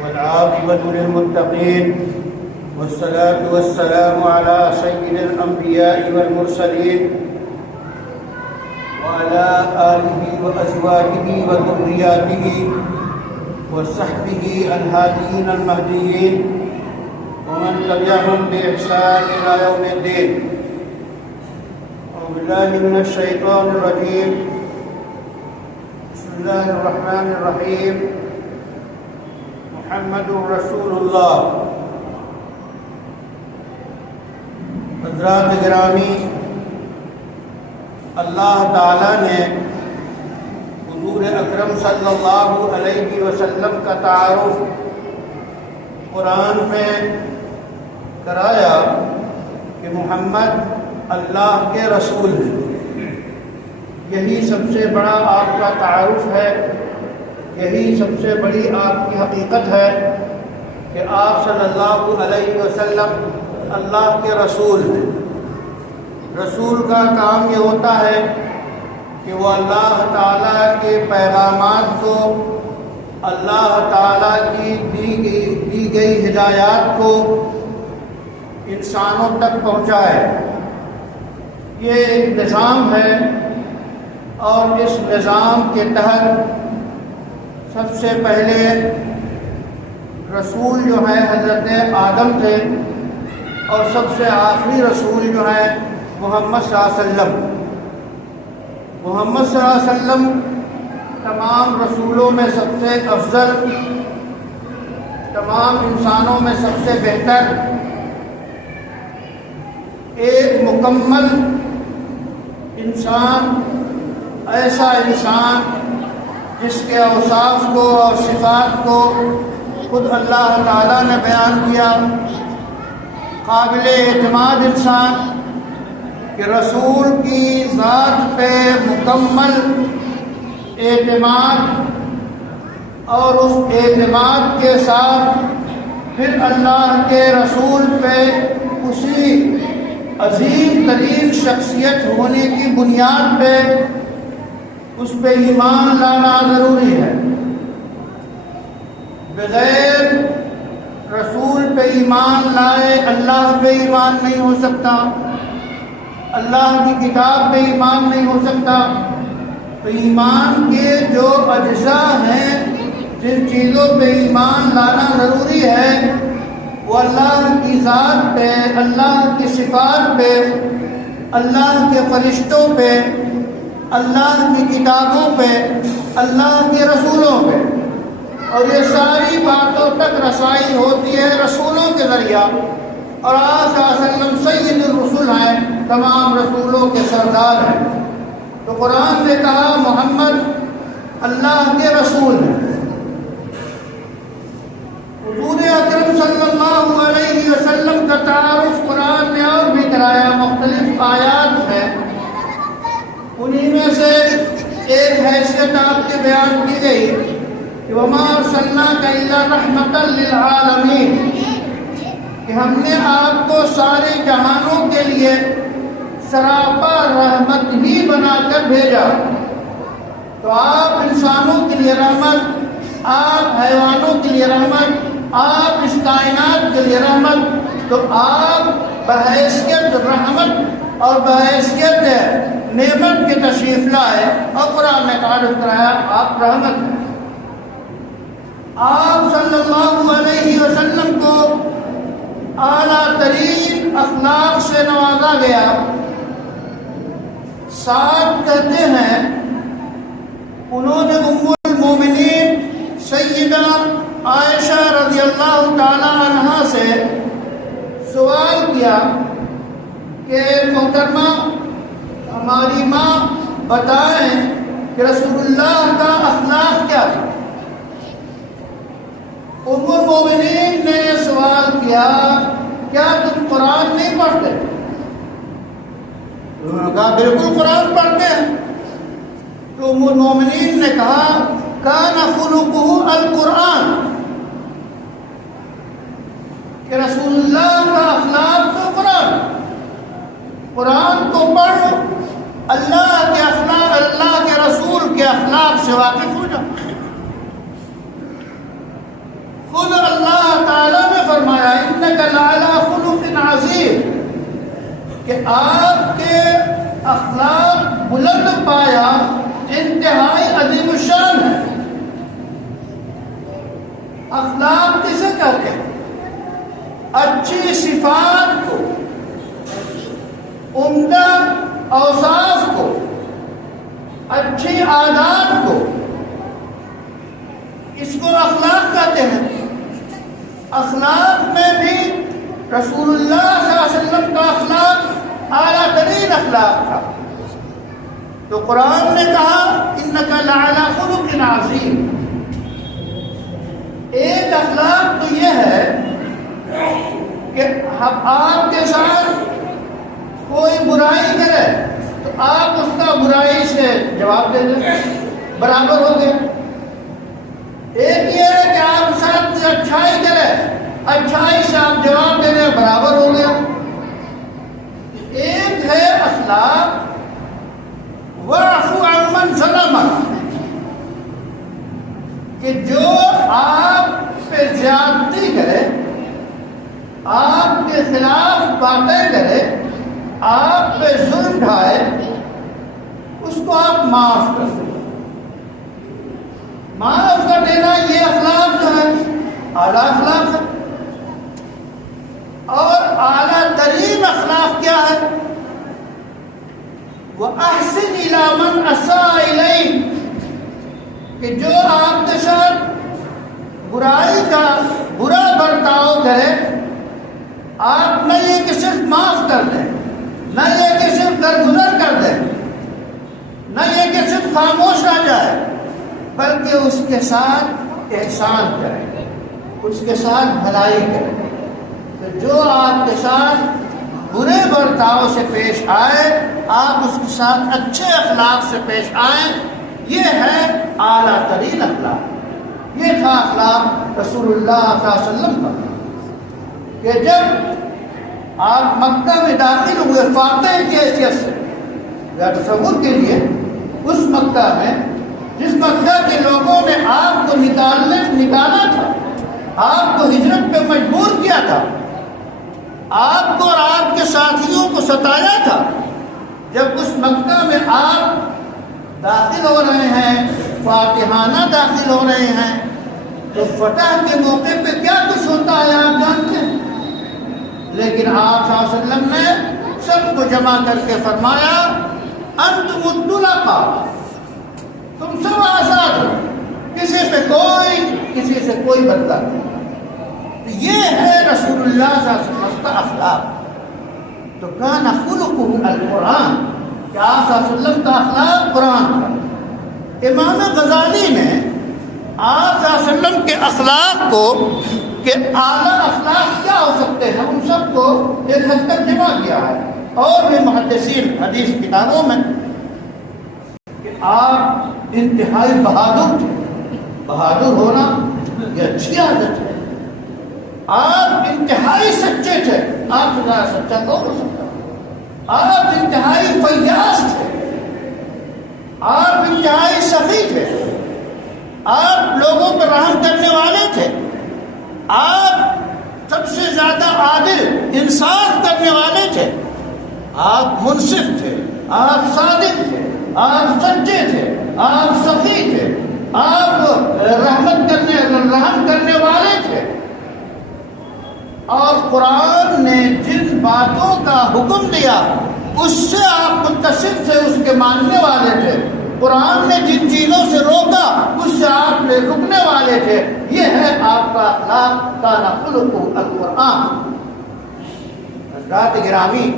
والعاقبة للمتقين والصلاة والسلام على سيد الأنبياء والمرسلين وعلى آله وأزواجه وذرياته وصحبه الهاديين المهديين ومن تبعهم بإحسان إلى يوم الدين. أعوذ بالله من الشيطان الرجيم. بسم الله الرحمن الرحيم. محمد رسول اللہ. حضرات گرامی، اللہ تعالیٰ نے حضور اکرم صلی اللہ علیہ وسلم کا تعارف قرآن میں کرایا کہ محمد اللہ کے رسول ہیں. یہی سب سے بڑا آپ کا تعارف ہے، یہی سب سے بڑی آپ کی حقیقت ہے کہ آپ صلی اللہ علیہ وسلم اللہ کے رسول ہیں. رسول کا کام یہ ہوتا ہے کہ وہ اللہ تعالیٰ کے پیغامات کو، اللہ تعالیٰ کی دی گئی ہدایات کو انسانوں تک پہنچائے. یہ ایک نظام ہے اور اس نظام کے تحت سب سے پہلے رسول جو ہے حضرت آدم تھے اور سب سے آخری رسول جو ہے محمد صلی اللہ علیہ وسلم. محمد صلی اللہ علیہ وسلم تمام رسولوں میں سب سے افضل، تمام انسانوں میں سب سے بہتر، ایک مکمل انسان، ایسا انسان جس کے اوصاف کو اور صفات کو خود اللہ تعالیٰ نے بیان کیا. قابل اعتماد انسان کہ رسول کی ذات پہ مکمل اعتماد اور اس اعتماد کے ساتھ پھر اللہ کے رسول پہ اسی عظیم ترین شخصیت ہونے کی بنیاد پہ اس پہ ایمان لانا ضروری ہے. بغیر رسول پہ ایمان لائے اللہ پہ ایمان نہیں ہو سکتا، اللہ کی کتاب پہ ایمان نہیں ہو سکتا. تو ایمان کے جو اجزاء ہیں، جن چیزوں پہ ایمان لانا ضروری ہے، وہ اللہ کی ذات پہ، اللہ کی صفات پہ، اللہ کے فرشتوں پہ، اللہ کی کتابوں پہ، اللہ کے رسولوں پہ. اور یہ ساری باتوں تک رسائی ہوتی ہے رسولوں کے ذریعہ. اور آپ صلی اللہ علیہ وسلم سید الرسول ہیں، تمام رسولوں کے سردار ہیں. تو قرآن نے کہا محمد اللہ کے رسول ہیں. حضور اکرم صلی اللہ علیہ وسلم کا تعارف قرآن نے اور بھی کرایا، مختلف آیات ہیں. انہی میں سے ایک حیثیت آپ کی بیان کی گئی کہ وَمَا أَرْسَلْنَاكَ إِلَّا رَحْمَةً لِلْعَالَمِينَ، کہ ہم نے آپ کو سارے جہانوں کے لیے سراپا رحمت ہی بنا کر بھیجا. تو آپ انسانوں کے لیے رحمت، آپ حیوانوں کے لیے رحمت، آپ اس کائنات کے لیے رحمت. تو آپ بحیثیت رحمت اور بحیثیت نعمت کے تشریف لائے اور قرآن نے تعارف کرایا آپ رحمت ہیں. آپ صلی اللہ علیہ وسلم کو اعلیٰ ترین اخلاق سے نوازا گیا. ساتھ کہتے ہیں انہوں نے ام المومنین سیدہ عائشہ رضی اللہ تعالی عنہا سے سوال کیا کہ محترمہ ہماری ماں بتائیں کہ رسول اللہ کا اخلاق کیا تھا. ام المومنین نے سوال کیا کیا تم قرآن نہیں پڑھتے؟ انہوں نے کہا بالکل قرآن پڑھتے ہیں. تو ام المومنین نے کہا کان خلقہ القرآن، کہ رسول اللہ کا اخلاق تو قرآن. قرآن کو پڑھ، اللہ کے اخلاق، اللہ کے رسول کے اخلاق سے واقف ہو جاؤ. خود وَإِنَّكَ لَعَلَىٰ خُلُقٍ عَظِيمٍ کہ آپ کے اخلاق بلند پایا انتہائی عظیم الشان ہے۔ اخلاق کسے کہتے ہیں؟ اچھی صفات کو، عمدہ اوصاف کو، اچھی عادات کو، اس کو اخلاق کہتے ہیں۔ اخلاق میں بھی رسول اللہ صلی اللہ علیہ وسلم کا اخلاق اعلیٰ ترین اخلاق تھا۔ تو قرآن نے کہا اِنَّكَ لَعَلَىٰ خُلُقٍ عَظِيمٍ۔ ایک اخلاق تو یہ ہے کہ آپ کے ساتھ کوئی برائی کرے تو آپ اس کا برائی سے جواب دے دیں، برابر ہو گیا۔ ایک یہ ہے کہ آپ ساتھ کوئی اچھائی کرے، اچھائی سے آپ جواب دے دیں، برابر ہو گیا۔ ایک ہے اخلاق وَاعْفُ عَمَّنْ ظَلَمَكَ، کہ جو آپ پہ زیادتی کرے، آپ کے خلاف باتیں کرے، آپ پہ ظلم ڈھائے، اس کو آپ معاف کر دیں۔ معاف کر دینا یہ اخلاق جو ہے اعلیٰ اخلاق ہے۔ اور اعلیٰ ترین اخلاق کیا ہے؟ وَأَحْسِنْ إِلَىٰ مَنْ أَسَاءَ إِلَيْكَ، کہ جو آپ کے ساتھ برائی کا برا برتاؤ کرے، آپ نہ یہ کہ صرف معاف کر دیں، نہ یہ کہ صرف درگزر کر دیں، نہ یہ کہ صرف خاموش رہ جائے، بلکہ اس کے ساتھ احسان کریں، اس کے ساتھ بھلائی کریں۔ کہ جو آپ کے ساتھ برے برتاؤ سے پیش آئے، آپ اس کے ساتھ اچھے اخلاق سے پیش آئیں۔ یہ ہے اعلیٰ ترین اخلاق۔ یہ تھا اخلاق رسول اللہ صلی اللہ علیہ وسلم کا کہ جب آپ مکہ میں داخل ہوئے فاتح کی حیثیت سے، یا تصور کے لیے اس مکہ میں جس مکہ کے لوگوں نے آپ کو نکالا تھا، آپ کو ہجرت پہ مجبور کیا تھا، آپ کو اور آپ کے ساتھیوں کو ستایا تھا، جب اس مکہ میں آپ داخل ہو رہے ہیں، فاتحانہ داخل ہو رہے ہیں، تو فتح کے موقع پہ کیا کچھ ہوتا ہے آپ جانتے ہیں۔ لیکن آپ صلی اللہ علیہ وسلم نے سب کو جمع کر کے فرمایا انتم الطلقاء، تم سب آزاد ہو، کسی سے کوئی بدلہ نہیں۔ یہ ہے رسول اللہ صلی اللہ علیہ وسلم کا اخلاق۔ تو کان خلقہ القرآن، کہ آپ صلی اللہ علیہ وسلم کا اخلاق قرآن تھا۔ امام غزالی نے آپ صلی اللہ علیہ وسلم کے اخلاق کو کہ اعلیٰ اخلاق کیا ہو سکتے ہیں، ان سب کو ایک حد تک جمع کیا ہے، اور بھی محدثین حدیث کتابوں میں، کہ آپ انتہائی بہادر تھے۔ بہادر ہونا یہ اچھی عادت ہے۔ آپ انتہائی سچے تھے، آپ سے زیادہ سچا کون ہو سکتا؟ آپ انتہائی فیاض تھے، آپ انتہائی سخی تھے، آپ لوگوں پر رحم کرنے والے تھے، آپ سب سے زیادہ عادل انصاف کرنے والے تھے، آپ منصف تھے، آپ صادق تھے، آپ سچے تھے، آپ سخی تھے، آپ رحم کرنے والے تھے۔ اور قرآن نے جن باتوں کا حکم دیا اس سے آپ متصف تھے، اس کے ماننے والے تھے۔ قرآن نے جن چیزوں سے روکا اس سے آپ نے رکنے والے تھے۔ یہ ہے آپ کا اخلاق، کان خلقہ القرآن۔ حضرات گرامی،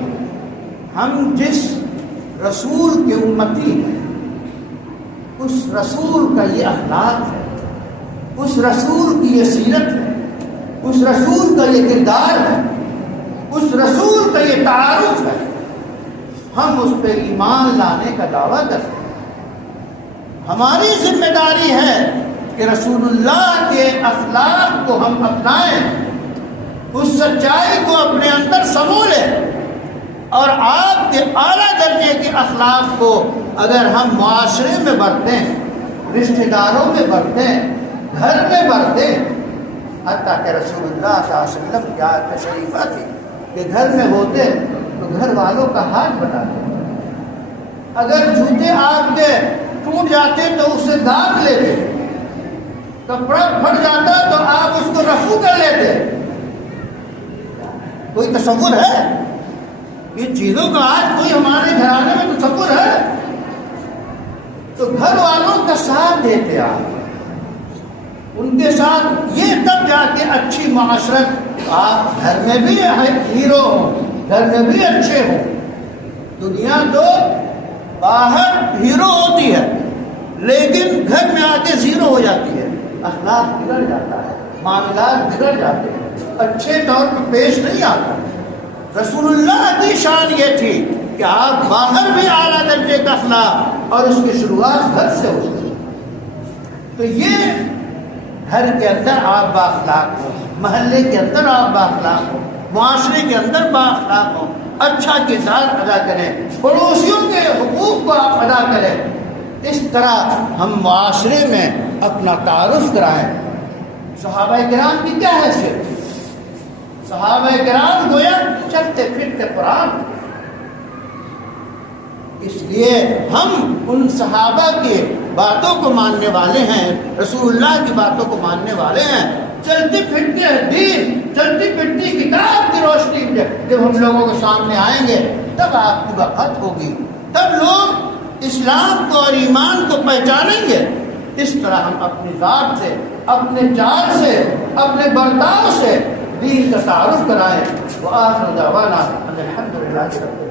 ہم جس رسول کے امتی ہیں، اس رسول کا یہ اخلاق ہے، اس رسول کی یہ سیرت ہے، اس رسول کا یہ کردار ہے، اس رسول کا یہ تعارف ہے۔ ہم اس پہ ایمان لانے کا دعویٰ کرتے ہیں۔ ہماری ذمہ داری ہے کہ رسول اللہ کے اخلاق کو ہم اپنائیں، اس سچائی کو اپنے اندر سمو لیں، اور آپ کے اعلیٰ درجے کے اخلاق کو اگر ہم معاشرے میں برتیں، رشتہ داروں میں برتیں، گھر میں برتیں، حتیٰ کہ رسول اللہ صلی اللہ علیہ وسلم کی عادت شریفہ تھی کہ گھر میں ہوتے تو گھر والوں کا ہاتھ بٹاتے، اگر جوتے آپ کے ٹوٹ جاتے تو اس سے داغ لیتے، کپڑا پھٹ جاتا تو آپ اس کو رفو کر لیتے۔ کوئی تصور ہے؟ ان چیزوں کا آج کوئی ہمارے گھرانے میں تصور ہے؟ تو گھر والوں کا ساتھ دیتے آپ، ان کے ساتھ یہ تب جا کے اچھی معاشرت، آپ گھر میں بھی ہیرو ہوں، گھر میں بھی اچھے ہوں۔ دنیا تو باہر ہیرو ہوتی ہے لیکن گھر میں آ کے زیرو ہو جاتی ہے، اخلاق بگڑ جاتا ہے، معاملات بگڑ جاتے ہیں، اچھے طور پر پیش نہیں آتا۔ رسول اللہ کی شان یہ تھی کہ آپ باہر بھی اعلیٰ درجے کا اخلاق، اور اس کی شروعات گھر سے ہوتی ہے۔ تو یہ گھر کے اندر آپ بااخلاق ہو، محلے کے اندر آپ بااخلاق ہو، معاشرے کے اندر بااخلاق ہو، اچھا کردار ادا کریں، پڑوسیوں کے حقوق کو آپ ادا کریں۔ اس طرح ہم معاشرے میں اپنا تعارف کرائیں۔ صحابہ کرام کی کیا حیثیت تھی؟ صحابہ کرام گویا چلتے پھرتے قرآن، اس لیے ہم ان صحابہ کی باتوں کو ماننے والے ہیں، رسول اللہ کی باتوں کو ماننے والے ہیں۔ چلتی پھرتی حدیث، چلتی پھرتی کتاب کی روشنی میں جب ہم لوگوں کے سامنے آئیں گے تب آپ کی وقت ہوگی، تب لوگ اسلام کو اور ایمان کو پہچانیں گے۔ اس طرح ہم اپنی ذات سے، اپنے چال سے، اپنے برتاؤ سے دین کا تعارف کرائیں۔ وآخر دعوانا الحمدللہ رب العالمین۔